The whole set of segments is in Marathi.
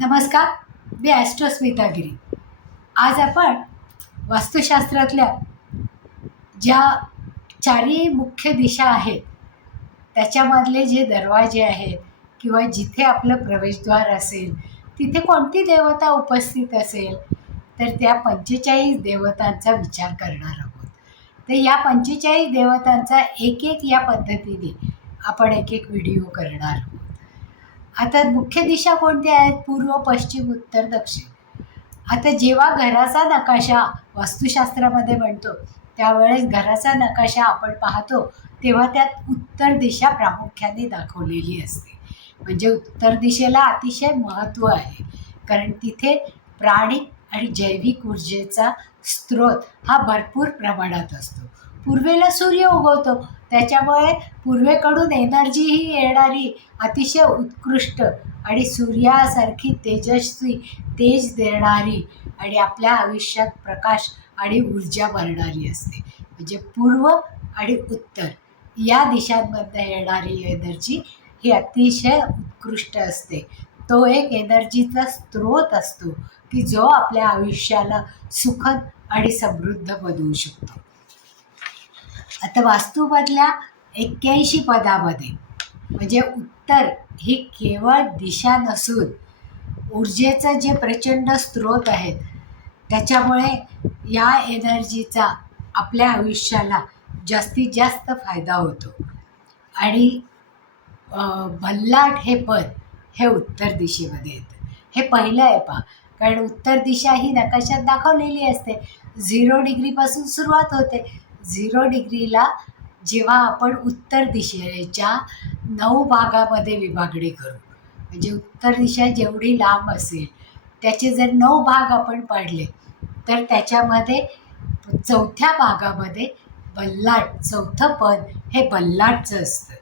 नमस्कार, मी ॲस्ट्रोस्मिता गिरी. आज आपण वास्तुशास्त्रातल्या ज्या चारही मुख्य दिशा आहेत त्याच्यामधले जे दरवाजे आहेत किंवा जिथे आपलं प्रवेशद्वार असेल तिथे कोणती देवता उपस्थित असेल तर त्या 45 देवतांचा विचार करणार आहोत. तर या 45 देवतांचा एक एक या पद्धतीने आपण एक एक व्हिडिओ करणार आहोत. आता मुख्य दिशा कोणत्या आहेत? पूर्व, पश्चिम, उत्तर, दक्षिण. आता जेव्हा घराचा नकाशा वास्तुशास्त्रामध्ये बनतो त्यावेळेस घराचा नकाशा आपण पाहतो तेव्हा त्यात उत्तर दिशा प्रामुख्याने दाखवलेली असते. म्हणजे उत्तर दिशेला अतिशय महत्त्व आहे, कारण तिथे प्राणिक आणि जैविक ऊर्जेचा स्रोत हा भरपूर प्रमाणात असतो. पूर्वेला सूर्य उगवतो, त्याच्यामुळे पूर्वेकडून एनर्जी ही येणारी अतिशय उत्कृष्ट आणि सूर्यासारखी तेजस्वी तेज देणारी आणि आपल्या आयुष्यात प्रकाश आणि ऊर्जा भरणारी असते. म्हणजे पूर्व आणि उत्तर या दिशांमधनं येणारी एनर्जी ही अतिशय उत्कृष्ट असते. तो एक एनर्जीचा स्रोत असतो की जो आपल्या आयुष्याला सुखद आणि समृद्ध बनवू शकतो. आता वास्तूमधल्या 81 पदामध्ये म्हणजे उत्तर ही केवळ दिशा नसून ऊर्जेचं जे प्रचंड स्रोत आहेत, त्याच्यामुळे या एनर्जीचा आपल्या आयुष्याला जास्तीत जास्त फायदा होतो. आणि भल्लाट हे पद हे उत्तर दिशेमध्ये येतं. हे पहिलं आहे पहा, कारण उत्तर दिशा ही नकाशात दाखवलेली असते. 0 डिग्रीपासून सुरुवात होते. 0 डिग्रीला जेव्हा आपण उत्तर दिशेच्या 9 भागामध्ये विभागणी करू, म्हणजे उत्तर दिशा जेवढी लांब असेल त्याचे जर 9 भाग आपण पाडले तर त्याच्यामध्ये चौथ्या भागामध्ये बल्लाट, चौथं पद हे बल्लाटचं असतं.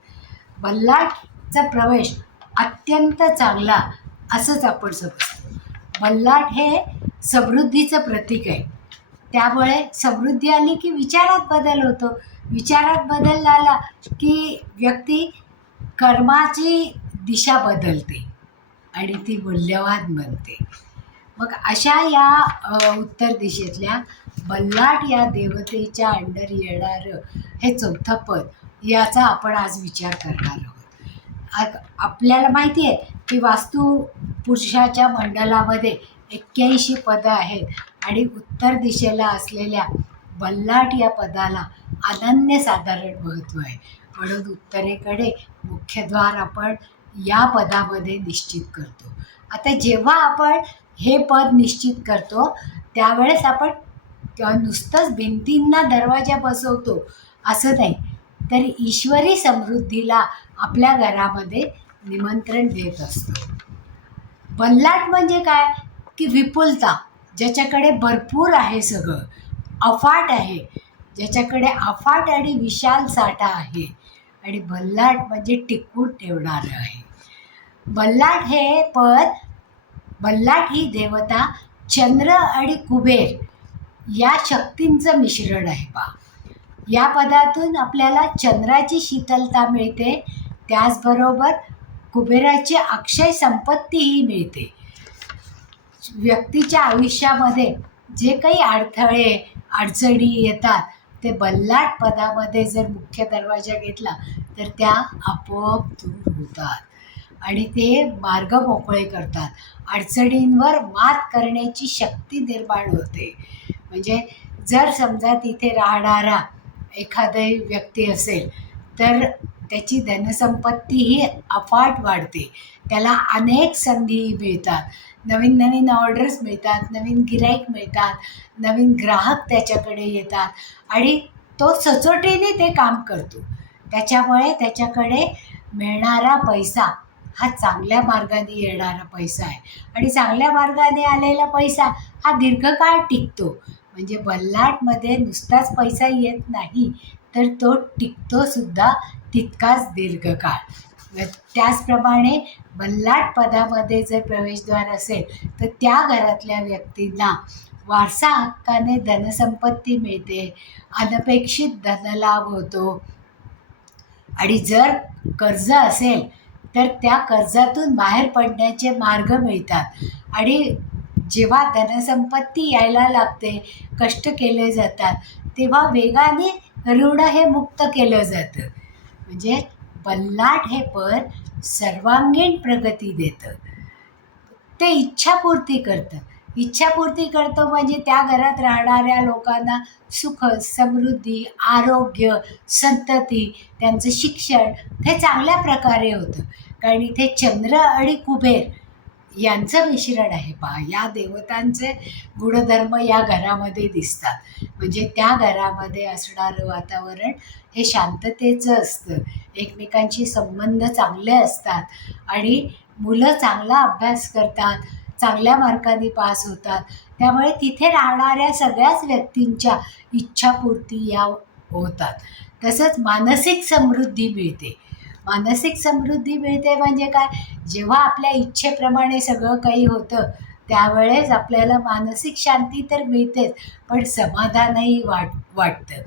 बल्लाटचा प्रवेश अत्यंत चांगला असंच आपण समजतो. बल्लाट हे समृद्धीचं प्रतीक आहे. त्यामुळे समृद्धी आली की विचारात बदल होतो. विचारात बदल झाला की व्यक्ती कर्माची दिशा बदलते आणि ती मूल्यवान बनते. मग अशा या उत्तर दिशेतल्या बल्लाट या देवतेच्या अंडर येणारं हे चौथं पद याचा आपण आज विचार करणार आहोत. आपल्याला माहिती आहे की वास्तू पुरुषाच्या मंडलामध्ये 81 पदं आहेत आणि उत्तर दिशेला असलेल्या बल्लाट या पदाला अनन्यसाधारण महत्त्व आहे. म्हणून उत्तरेकडे मुख्यद्वार आपण या पदामध्ये निश्चित करतो. आता जेव्हा आपण हे पद निश्चित करतो त्यावेळेस आपण नुसतंच भिंतींना दरवाजा बसवतो असं नाही, तर ईश्वरी समृद्धीला आपल्या घरामध्ये निमंत्रण देत असतो. बल्लाट म्हणजे काय की विपुलता, ज्याच्याकडे भरपूर आहे, सगळं अफाट आहे, ज्याच्याकडे अफाट आणि विशाल साठा आहे. आणि बल्लाट म्हणजे टिकवून ठेवणारं आहे. बल्लाट हे पद, बल्लाट ही देवता चंद्र आणि कुबेर या शक्तींचं मिश्रण आहे पहा. या पदातून आपल्याला चंद्राची शीतलता मिळते, त्याचबरोबर कुबेराची अक्षय संपत्तीही मिळते. व्यक्तीच्या आयुष्यामध्ये जे काही अडथळे अडचणी येतात ते बल्लाट पदामध्ये जर मुख्य दरवाजा घेतला तर त्या आपोआप दूर होतात आणि ते मार्ग मोकळे करतात. अडचणींवर मात करण्याची शक्ती निर्माण होते. म्हणजे जर समजा तिथे राहणारा एखादी व्यक्ती असेल तर त्याची धनसंपत्तीही अफाट वाढते, त्याला अनेक संधी मिळतात, नवीन नवीन ऑर्डर्स मिळतात, नवीन गिऱ्हाईक मिळतात, नवीन ग्राहक त्याच्याकडे येतात आणि तो सचोटीने ते काम करतो. त्याच्यामुळे त्याच्याकडे मिळणारा पैसा हा चांगल्या मार्गाने येणारा पैसा आहे आणि चांगल्या मार्गाने आलेला पैसा हा दीर्घकाळ टिकतो. म्हणजे बल्लाटमध्ये नुसताच पैसा येत नाही तर तो टिकतो सुद्धा तितकाच दीर्घकाळ. त्याचप्रमाणे बल्लाट पदामध्ये जर प्रवेशद्वार असेल तर त्या घरातल्या व्यक्तींना वारसा हक्काने धनसंपत्ती मिळते, अनपेक्षित धनलाभ होतो. आणि जर कर्ज असेल तर त्या कर्जातून बाहेर पडण्याचे मार्ग मिळतात. आणि जेव्हा धनसंपत्ती यायला लागते, कष्ट केले जातात, तेव्हा वेगाने ऋण हे मुक्त केलं जातं. म्हणजे बल्लाट हे पद सर्वांगीण प्रगती देतं. ते इच्छापूर्ती करतं. इच्छापूर्ती करतं म्हणजे त्या घरात राहणाऱ्या लोकांना सुख, समृद्धी, आरोग्य, संतती, त्यांचं शिक्षण हे चांगल्या प्रकारे होतं. कारण इथे चंद्र आणि कुबेर यांचं मिश्रण आहे पहा. या देवतांचे गुणधर्म या घरामध्ये दिसतात. म्हणजे त्या घरामध्ये असणारं वातावरण हे शांततेचं असतं. एकमेकांशी संबंध चांगले असतात आणि मुलं चांगला अभ्यास करतात, चांगल्या मार्कांनी पास होतात. त्यामुळे तिथे राहणाऱ्या सगळ्याच व्यक्तींच्या इच्छापूर्ती या होतात. तसंच मानसिक समृद्धी मिळते. मानसिक समृद्धी मिळते म्हणजे काय? जेव्हा आपल्या इच्छेप्रमाणे सगळं काही होतं, त्यावेळेस आपल्याला मानसिक शांती तर मिळतेच, पण समाधानही वाटतं.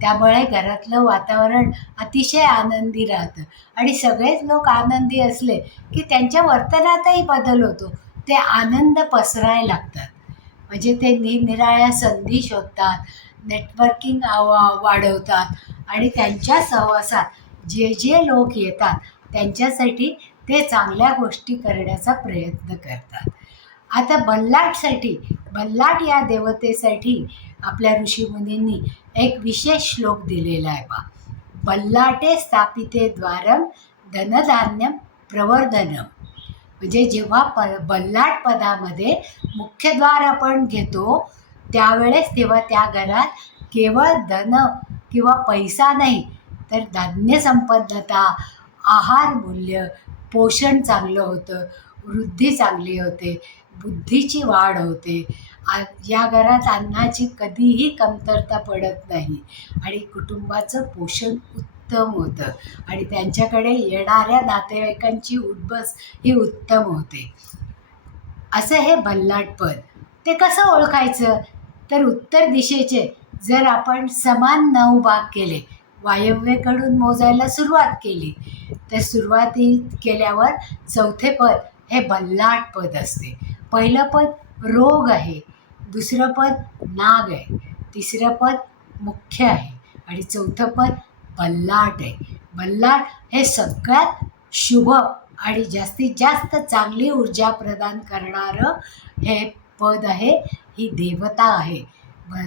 त्यामुळे घरातलं वातावरण अतिशय आनंदी राहतं. आणि सगळेच लोक आनंदी असले की त्यांच्या वर्तनातही बदल होतो. ते आनंद पसरायला लागतात. म्हणजे ते निरनिराळ्या संधी शोधतात, नेटवर्किंग वाढवतात आणि त्यांच्या सहवासात जे जे लोक येतात त्यांच्यासाठी ते चांगल्या गोष्टी करण्याचा प्रयत्न करतात. आता बल्लाट या देवतेसाठी आपल्या ऋषीमुनींनी एक विशेष श्लोक दिलेला आहे पहा. बल्लाटे स्थापिते द्वारम धनधान्यम प्रवर्धनम. म्हणजे जेव्हा बल्लाट पदामध्ये मुख्यद्वार आपण घेतो त्यावेळेस तेव्हा त्या घरात केवळ धन किंवा पैसा नाही, तर धान्य संपन्नता, आहार मूल्य, पोषण चांगलं होतं, वृद्धी चांगली होते, बुद्धीची वाढ होते. या घरात अन्नाची कधीही कमतरता पडत नाही आणि कुटुंबाचं पोषण उत्तम होतं आणि त्यांच्याकडे येणाऱ्या नातेवाईकांची उठबस ही उत्तम होते. असं हे बल्लाट पद. ते कसं ओळखायचं? तर उत्तर दिशेचे जर आपण समान 9 भाग केले, वायव्येकडून मोजायला सुरुवात केली, तर सुरुवाती केल्यावर चौथे पद हे बल्लाट पद असते. पहिलं पद रोग आहे, दुसरं पद नाग आहे, तिसरं पद मुख्य आहे आणि चौथं पद बल्लाट आहे. बल्लाट हे सगळ्यात शुभ आणि जास्तीत जास्त चांगली ऊर्जा प्रदान करणारं हे पद आहे, ही देवता आहे.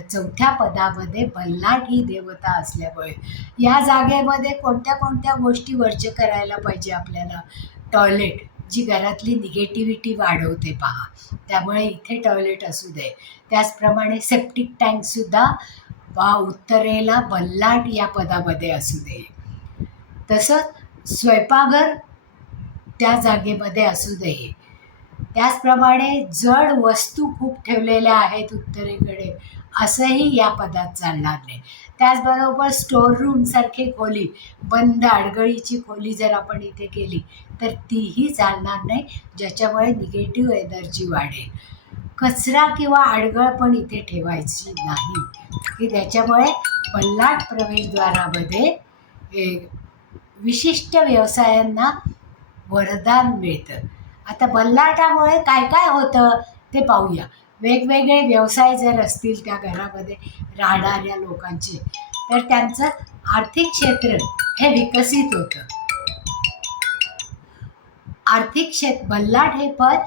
चौथ्या पदामध्ये बल्लाट ही देवता असल्यामुळे या जागेमध्ये कोणत्या कोणत्या गोष्टी वर्ज्य करायला पाहिजे आपल्याला? टॉयलेट, जी घरातली निगेटिव्हिटी वाढवते पहा, त्यामुळे इथे टॉयलेट असू दे. त्याचप्रमाणे सेप्टिक टँकसुद्धा उत्तरेला बल्लाट या पदामध्ये असू दे. तसंच स्वयंपाकघर त्या जागेमध्ये असू दे. त्याचप्रमाणे जड वस्तू खूप ठेवलेल्या आहेत उत्तरेकडे, असंही या पदात चालणार नाही. त्याचबरोबर स्टोअर रूमसारखी खोली, बंद अडगळीची खोली जर आपण इथे केली तर तीही चालणार नाही, ज्याच्यामुळे निगेटिव्ह एनर्जी वाढेल. कचरा किंवा अडगळ पण इथे ठेवायची नाही, की त्याच्यामुळे बल्लाट प्रवेशद्वारामध्ये विशिष्ट व्यवसायांना वरदान मिळतं. आता बल्लाटामुळे काय काय होतं ते पाहूया. वेगवेगळे व्यवसाय जर असतील त्या घरामध्ये राहणाऱ्या लोकांचे, तर त्यांचं आर्थिक क्षेत्र हे विकसित होतं. बल्लाट हे पद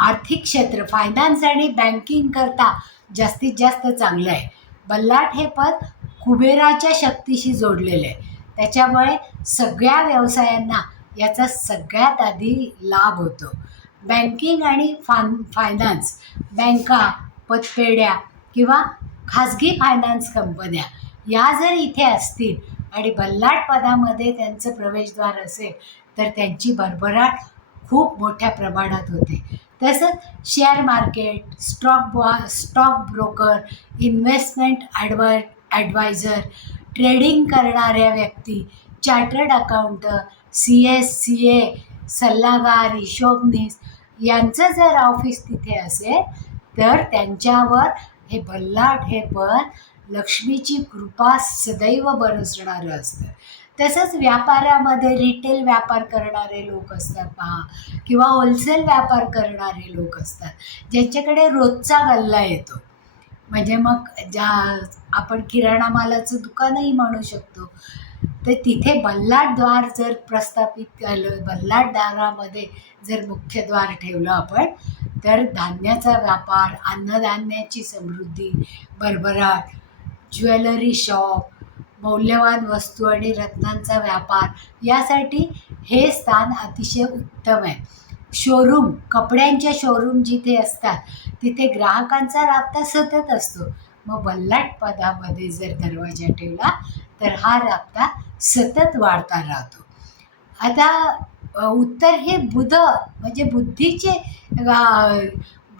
आर्थिक क्षेत्र, फायनान्स आणि बँकिंग करता जास्तीत जास्त चांगलं आहे. बल्लाट हे पद कुबेराच्या शक्तीशी जोडलेलं आहे. त्याच्यामुळे सगळ्या व्यवसायांना याचा सगळ्यात आधी लाभ होतो. बँकिंग आणि फायनान्स, बँका, पतपेढ्या किंवा खाजगी फायनान्स कंपन्या या जर इथे असतील आणि बल्लाट पदामध्ये त्यांचं प्रवेशद्वार असेल तर त्यांची भरभराट खूप मोठ्या प्रमाणात होते. तसंच share market, stock broker, investment advisor, trading करणाऱ्या व्यक्ती, चार्टर्ड अकाउंटंट, CA, सल्लागार, हिशोबनीस यांचं जर ऑफिस तिथे असेल तर त्यांच्यावर हे बल्लाट हे पद लक्ष्मीची कृपा सदैव बरसणारं असतं. तसंच व्यापारामध्ये रिटेल व्यापार करणारे लोक असतात पहा, किंवा होलसेल व्यापार करणारे लोक असतात, ज्यांच्याकडे रोजचा गल्ला येतो. म्हणजे मग ज्या आपण किराणा मालाचं दुकानही म्हणू शकतो. तर तिथे बल्लाटद्वार जर प्रस्थापित केलं, बल्लाटदारामध्ये जर मुख्यद्वार ठेवलं आपण, तर धान्याचा व्यापार, अन्नधान्याची समृद्धी, भरभराट, ज्वेलरी शॉप, मौल्यवान वस्तू आणि रत्नांचा व्यापार, यासाठी हे स्थान अतिशय उत्तम आहे. शोरूम, कपड्यांच्या शोरूम जिथे असतात तिथे ग्राहकांचा राबता सतत असतो. मग बल्लाट पदामध्ये जर दरवाजा ठेवला तर हा राबता सतत वाढता राहतो. आता उत्तर हे बुध, म्हणजे बुद्धीचे,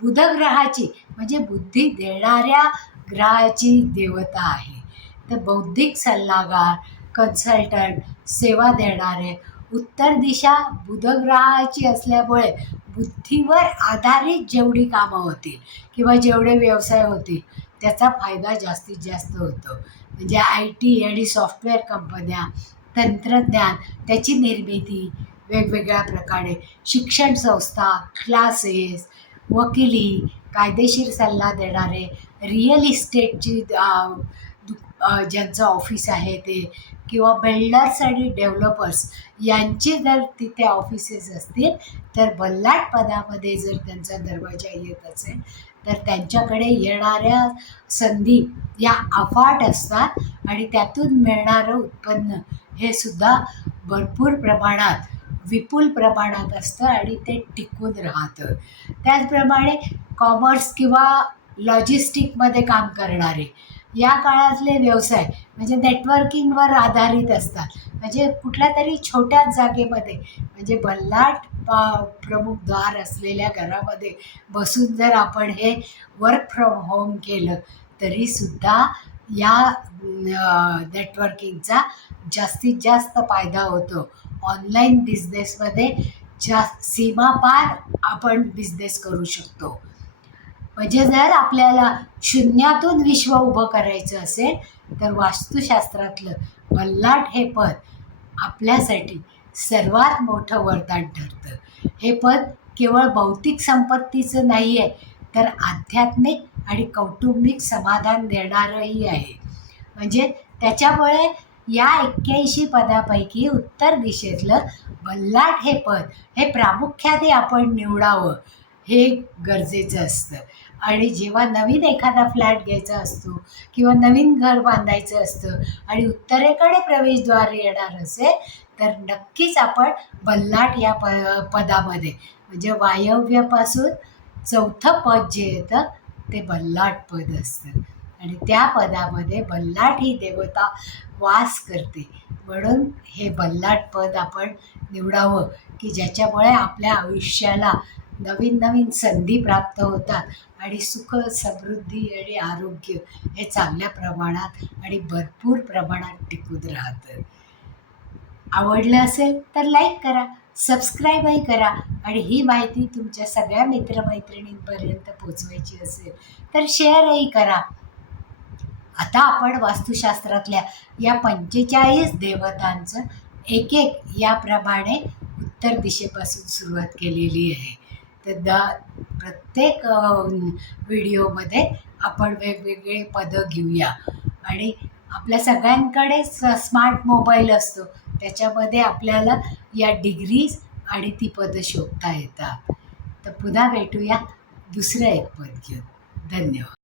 बुध ग्रहाची, म्हणजे बुद्धी देणाऱ्या ग्रहाची देवता आहे. तर बौद्धिक सल्लागार, कन्सल्टंट, सेवा देणारे, उत्तर दिशा बुधग्रहाची असल्यामुळे बुद्धीवर आधारित जेवढी कामं होतील किंवा जेवढे व्यवसाय होतील त्याचा फायदा जास्तीत जास्त होतो. म्हणजे IT आणि सॉफ्टवेअर कंपन्या, तंत्रज्ञान, त्याची निर्मिती, वेगवेगळ्या प्रकारे शिक्षण संस्था, क्लासेस, वकिली, कायदेशीर सल्ला देणारे, रिअल इस्टेटची ज्यांचं ऑफिस आहे ते, किंवा बिल्डर्स आणि डेव्हलपर्स यांची जर तिथे ऑफिसेस असतील तर बल्लाट पदामध्ये जर त्यांचा दरवाजा येत असेल तर त्यांच्याकडे येणाऱ्या संधी या अफाट असतात आणि त्यातून मिळणारं उत्पन्न हे सुद्धा भरपूर प्रमाणात, विपुल प्रमाणात असतं आणि ते टिकून राहतं. त्याचप्रमाणे कॉमर्स किंवा लॉजिस्टिकमध्ये काम करणारे, या काळातले व्यवसाय म्हणजे नेटवर्किंगवर आधारित असतात. म्हणजे कुठल्या तरी छोट्या जागेमध्ये, म्हणजे बल्लाट प्रमुख द्वार असलेल्या घरामध्ये बसून जर आपण हे वर्क फ्रॉम होम केलं तरीसुद्धा या नेटवर्किंगचा जास्तीत जास्त फायदा होतो. ऑनलाईन बिझनेसमध्ये सीमापार आपण बिझनेस करू शकतो. म्हणजे जर आपल्याला शून्यातून विश्व उभं करायचं असेल तर वास्तुशास्त्रातलं बल्लाट हे पद आपल्यासाठी सर्वात मोठं वरदान ठरतं. हे पद केवळ भौतिक संपत्तीचं नाही आहे, तर आध्यात्मिक आणि कौटुंबिक समाधान देणारंही आहे. म्हणजे त्याच्यामुळे या 81 पदापैकी उत्तर दिशेतलं बल्लाट हे पद हे प्रामुख्याने आपण निवडावं, हे गरजेचं असतं. आणि जेव्हा नवीन एखादा फ्लॅट घ्यायचा असतो किंवा नवीन घर बांधायचं असतं आणि उत्तरेकडे प्रवेशद्वार येणार असेल तर नक्कीच आपण बल्लाट या पदामध्ये, म्हणजे वायव्यापासून चौथं पद जे येतं ते बल्लाट पद असतं आणि त्या पदामध्ये बल्लाट ही देवता वास करते. म्हणून हे बल्लाट पद आपण निवडावं की ज्याच्यामुळे आपल्या आयुष्याला नवीन नवीन संधी प्राप्त होतात आणि सुख, समृद्धी आणि आरोग्य हे चांगल्या प्रमाणात आणि भरपूर प्रमाणात टिकून राहतं. आवडलं असेल तर लाईक करा, सबस्क्राईबही करा आणि ही माहिती तुमच्या सगळ्या मित्रमैत्रिणींपर्यंत पोचवायची असेल तर शेअरही करा. आता आपण वास्तुशास्त्रातल्या या 45 देवतांचं एक एक याप्रमाणे उत्तर दिशेपासून सुरुवात केलेली आहे. तर प्रत्येक व्हिडिओमध्ये आपण वेगवेगळे पदं घेऊया आणि आपल्या सगळ्यांकडे स्मार्ट मोबाईल असतो, त्याच्यामध्ये आपल्याला या डिग्रीज आणि ती पदं शोधता येतात. तर पुन्हा भेटूया दुसरं एक पद घेऊन. धन्यवाद.